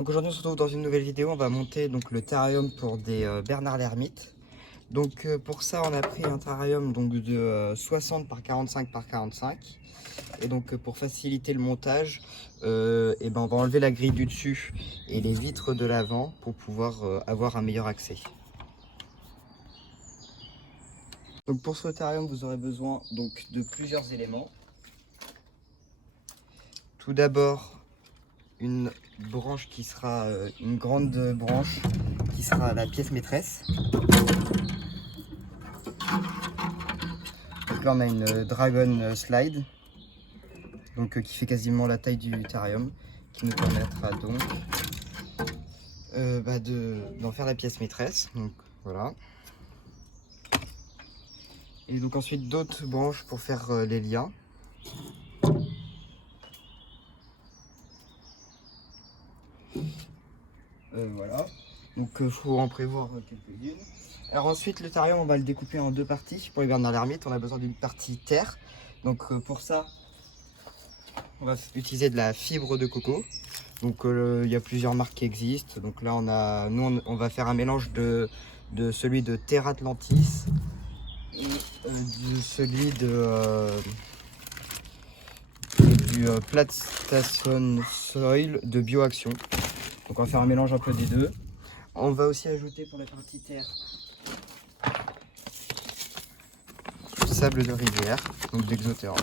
Donc aujourd'hui on se retrouve dans une nouvelle vidéo, on va monter donc le terrarium pour des Bernard l'ermite. Donc pour ça on a pris un terrarium donc, de 60 par 45 par 45. Et donc pour faciliter le montage, on va enlever la grille du dessus et les vitres de l'avant pour pouvoir avoir un meilleur accès. Donc pour ce terrarium vous aurez besoin donc, de plusieurs éléments. Tout d'abord une branche qui sera une grande branche qui sera la pièce maîtresse. Donc là on a une Dragon Slide donc, qui fait quasiment la taille du terrarium, qui nous permettra donc d'en faire la pièce maîtresse. Donc voilà. Et donc ensuite d'autres branches pour faire les liens. Voilà. Donc il faut en prévoir quelques-unes. Alors ensuite le terrarium on va le découper en deux parties. Pour les Bernard l'ermite on a besoin d'une partie terre. Donc pour ça on va utiliser de la fibre de coco. Donc il y a plusieurs marques qui existent. Donc là on va faire un mélange de celui de Terra Atlantis et de celui du Platstation Soil de Bioaction. Donc on va faire un mélange un peu des deux. On va aussi ajouter pour la partie terre du sable de rivière, donc d'Exoterra.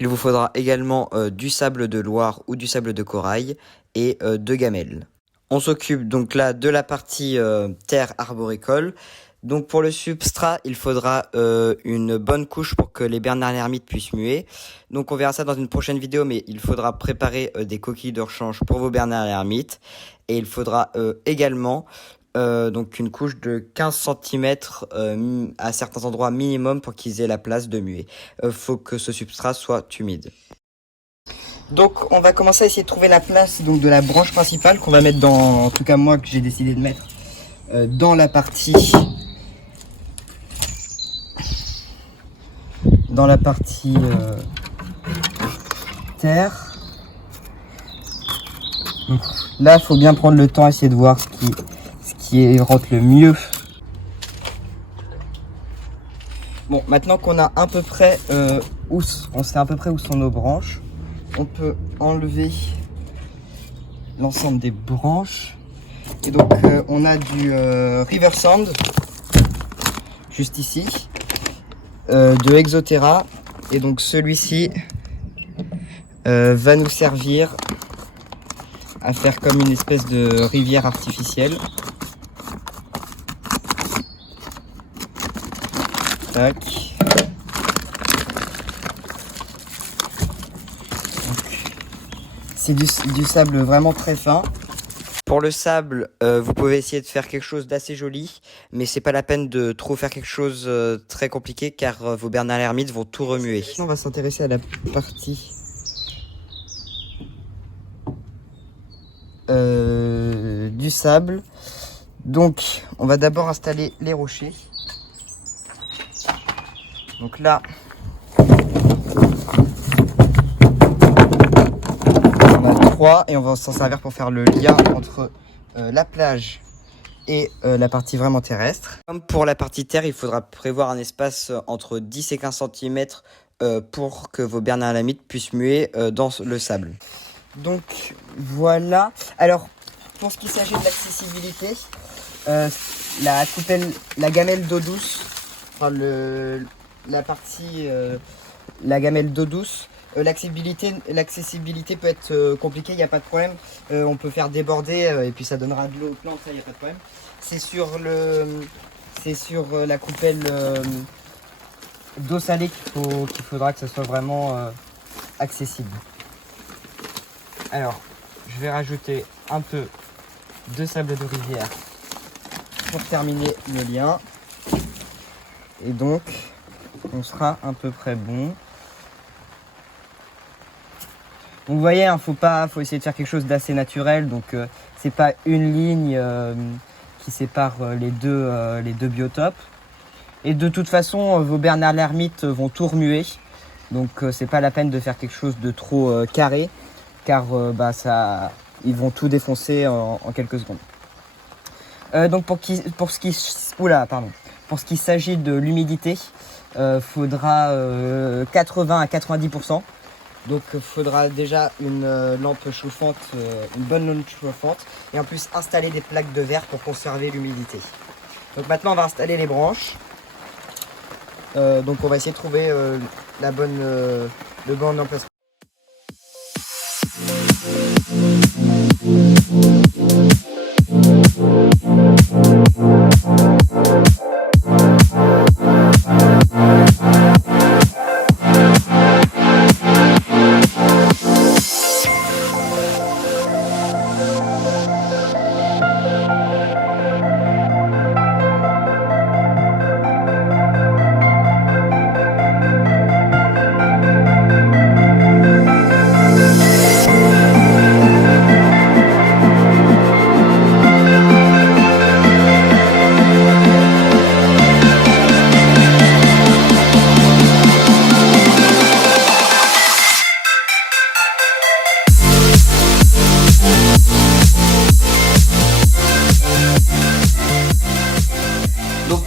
Il vous faudra également du sable de Loire ou du sable de corail et de gamelles. On s'occupe donc là de la partie terre arboricole. Donc pour le substrat, il faudra une bonne couche pour que les Bernard l'ermite puissent muer. Donc on verra ça dans une prochaine vidéo, mais il faudra préparer des coquilles de rechange pour vos Bernard l'ermite. Et il faudra également donc une couche de 15 cm à certains endroits minimum pour qu'ils aient la place de muer. Faut que ce substrat soit humide. Donc on va commencer à essayer de trouver la place donc, de la branche principale qu'on va mettre dans, en tout cas moi que j'ai décidé de mettre dans la partie terre. Donc, là il faut bien prendre le temps, essayer de voir ce qui rentre le mieux. Bon, maintenant qu'on a à peu près on sait à peu près où sont nos branches, on peut enlever l'ensemble des branches. Et donc on a du River Sand juste ici, de Exoterra, et donc celui-ci va nous servir à faire comme une espèce de rivière artificielle. Tac. C'est du sable vraiment très fin. Pour le sable, vous pouvez essayer de faire quelque chose d'assez joli, mais c'est pas la peine de trop faire quelque chose très compliqué car vos Bernard l'ermite vont tout remuer. On va s'intéresser à la partie du sable. Donc on va d'abord installer les rochers. Donc là on a 3 et on va s'en servir pour faire le lien entre la plage et la partie vraiment terrestre. Comme pour la partie terre, il faudra prévoir un espace entre 10 et 15 cm pour que vos Bernard l'ermite puissent muer dans le sable. Donc voilà. Alors pour ce qui s'agit de l'accessibilité, la gamelle d'eau douce, enfin la gamelle d'eau douce, l'accessibilité peut être compliquée, il n'y a pas de problème. On peut faire déborder et puis ça donnera de l'eau aux plantes, ça il n'y a pas de problème. C'est sur la coupelle d'eau salée qu'il faudra que ça soit vraiment accessible. Alors, je vais rajouter un peu de sable de rivière pour terminer le lien. Et donc, on sera à peu près bon. Donc vous voyez, hein, faut essayer de faire quelque chose d'assez naturel. Donc c'est pas une ligne qui sépare les deux biotopes. Et de toute façon, vos Bernard l'ermite vont tout remuer. Donc c'est pas la peine de faire quelque chose de trop carré. car ils vont tout défoncer en quelques secondes. Donc pour ce qui s'agit de l'humidité, faudra 80 à 90%. Donc il faudra déjà une lampe chauffante, une bonne lampe chauffante, et en plus installer des plaques de verre pour conserver l'humidité. Donc maintenant on va installer les branches. Donc on va essayer de trouver le bon emplacement.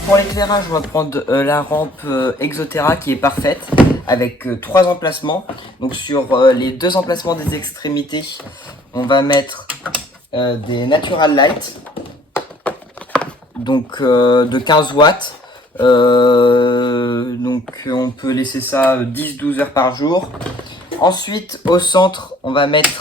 Pour l'éclairage, on va prendre la rampe Exoterra qui est parfaite avec 3 emplacements. Donc sur les 2 emplacements des extrémités, on va mettre des Natural Light, donc de 15 watts. Donc on peut laisser ça 10-12 heures par jour. Ensuite, au centre, on va mettre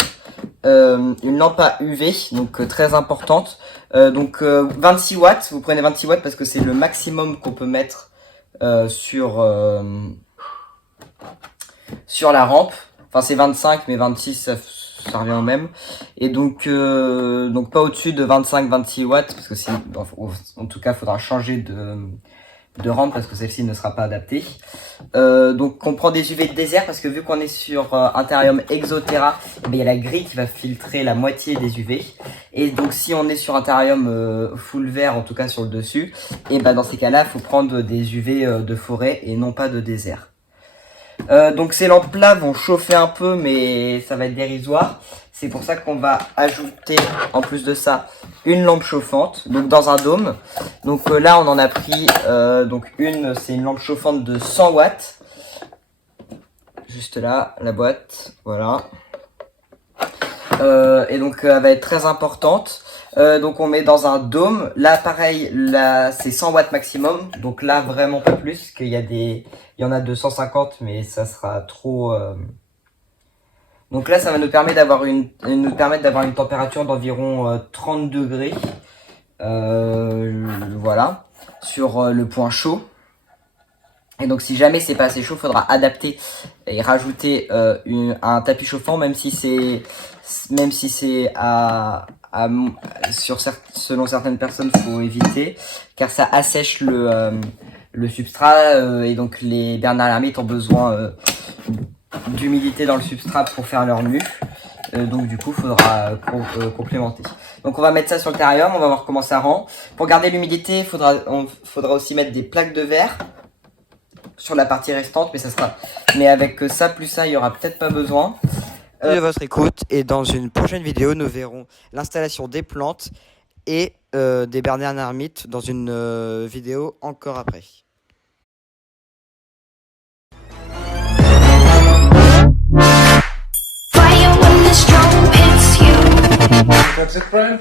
une lampe à UV, donc très importante. 26 watts, vous prenez 26 watts parce que c'est le maximum qu'on peut mettre sur la rampe. Enfin c'est 25 mais 26 ça revient au même. Et donc pas au-dessus de 25-26 watts parce que en tout cas il faudra changer de rampe parce que celle-ci ne sera pas adaptée. Donc on prend des UV de désert parce que vu qu'on est sur un terrarium Exoterra, il y a la grille qui va filtrer la moitié des UV. Et donc si on est sur un terrarium full vert, en tout cas sur le dessus, et dans ces cas-là, il faut prendre des UV de forêt et non pas de désert. Donc ces lampes-là vont chauffer un peu, mais ça va être dérisoire. C'est pour ça qu'on va ajouter, en plus de ça, une lampe chauffante, donc dans un dôme. Donc là, on en a pris, c'est une lampe chauffante de 100 watts. Juste là, la boîte, voilà. Et donc, elle va être très importante. Donc on met dans un dôme. Là, pareil, là, c'est 100 watts maximum. Donc là, vraiment pas plus, qu'il y a il y en a 250, mais ça sera trop... Donc là, ça va nous permettre d'avoir une température d'environ 30 degrés. Voilà, sur le point chaud. Et donc si jamais c'est pas assez chaud, il faudra adapter et rajouter un tapis chauffant, même si c'est selon certaines personnes, faut éviter, car ça assèche le substrat et donc les bernard l'ermite ont besoin d'humidité dans le substrat pour faire leur mue. Donc du coup, il faudra complémenter. Donc on va mettre ça sur le terrarium, on va voir comment ça rend. Pour garder l'humidité, il faudra aussi mettre des plaques de verre sur la partie restante, mais avec ça plus ça, il y aura peut-être pas besoin. De votre écoute, et dans une prochaine vidéo, nous verrons l'installation des plantes et des bernard l'ermite dans une vidéo encore après. That's it, Brian?